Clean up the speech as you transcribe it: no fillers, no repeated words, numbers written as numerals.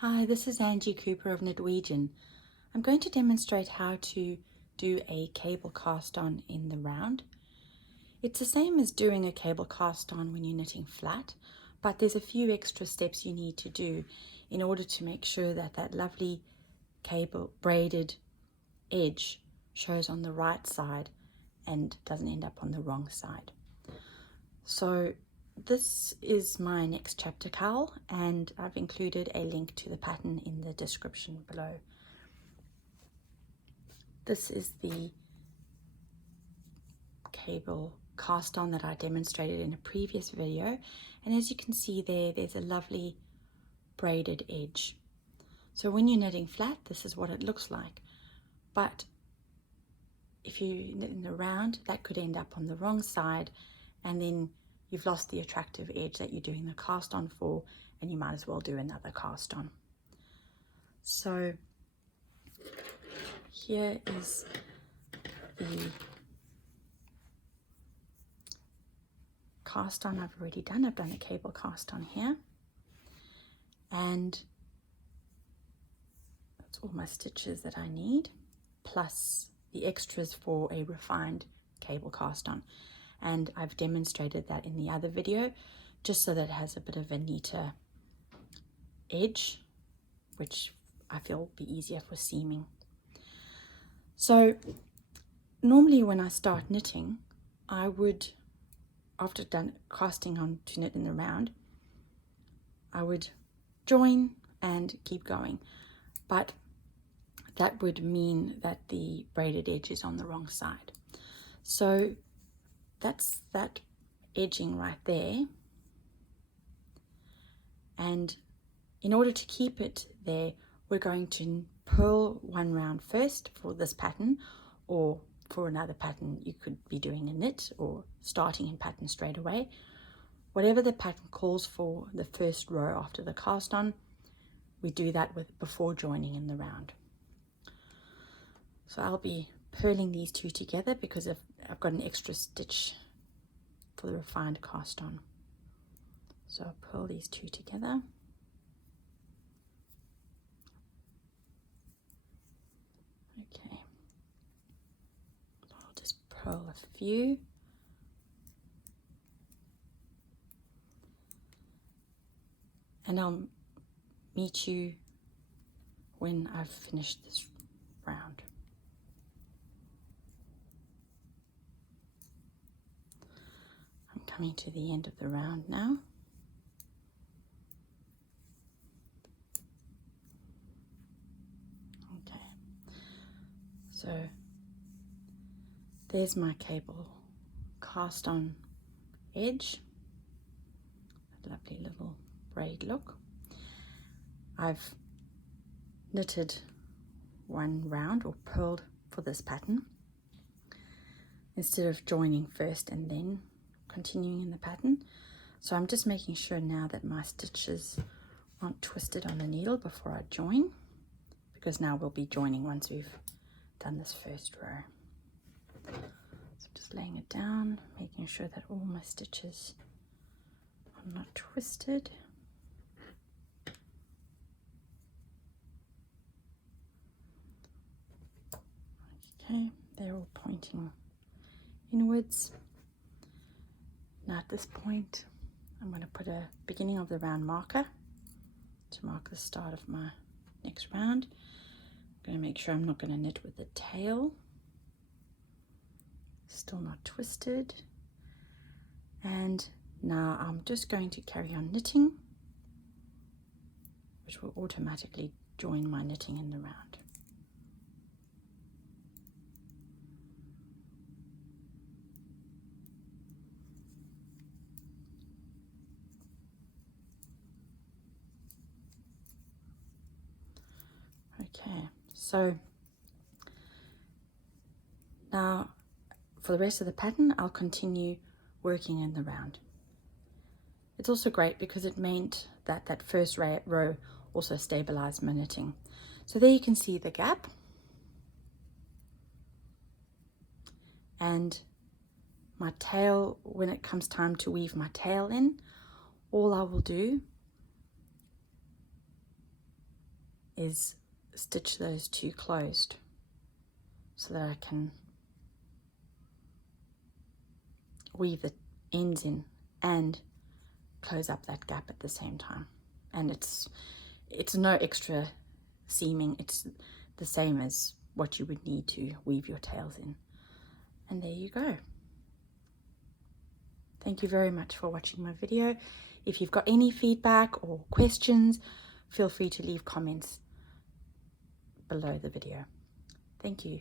Hi, this is Angie Cooper of Norwegian. I'm going to demonstrate how to do a cable cast on in the round. It's the same as doing a cable cast on when you're knitting flat, but there's a few extra steps you need to do in order to make sure that that lovely cable braided edge shows on the right side and doesn't end up on the wrong side. So this is my next chapter cowl, and I've included a link to the pattern in the description below. This is the cable cast on that I demonstrated in a previous video, and as you can see there's a lovely braided edge. So when you're knitting flat, this is what it looks like, but if you knit in the round, that could end up on the wrong side, and then you've lost the attractive edge that you're doing the cast on for, and you might as well do another cast on. So here is the cast on I've already done. I've done a cable cast on here, and that's all my stitches that I need, plus the extras for a refined cable cast on. And I've demonstrated that in the other video, just so that it has a bit of a neater edge, which I feel will be easier for seaming. So normally when I start knitting, I would, after done casting on to knit in the round, I would join and keep going, but that would mean that the braided edge is on the wrong side. So that's that edging right there, and in order to keep it there, we're going to purl one round first for this pattern, or for another pattern you could be doing a knit or starting in pattern straight away. Whatever the pattern calls for the first row after the cast on, we do that with before joining in the round. So I'll be purling these two together because I've got an extra stitch for the refined cast on. So I'll purl these two together. Okay, I'll just purl a few. And I'll meet you when I've finished this round. I'm coming to the end of the round now. Okay, so there's my cable cast on edge, a lovely little braid look. I've knitted one round, or purled, for this pattern instead of joining first and then continuing in the pattern. So I'm just making sure now that my stitches aren't twisted on the needle before I join, because now we'll be joining once we've done this first row. So I'm just laying it down, making sure that all my stitches are not twisted. Okay, they're all pointing inwards. Now at this point, I'm going to put a beginning of the round marker to mark the start of my next round. I'm going to make sure I'm not going to knit with the tail. Still not twisted. And now I'm just going to carry on knitting, which will automatically join my knitting in the round. Okay, so now for the rest of the pattern, I'll continue working in the round. It's also great because it meant that that first row also stabilized my knitting. So there you can see the gap, and my tail, when it comes time to weave my tail in, all I will do is stitch those two closed so that I can weave the ends in and close up that gap at the same time. And it's no extra seaming, it's the same as what you would need to weave your tails in. And there you go. Thank you very much for watching my video. If you've got any feedback or questions, feel free to leave comments below the video. Thank you.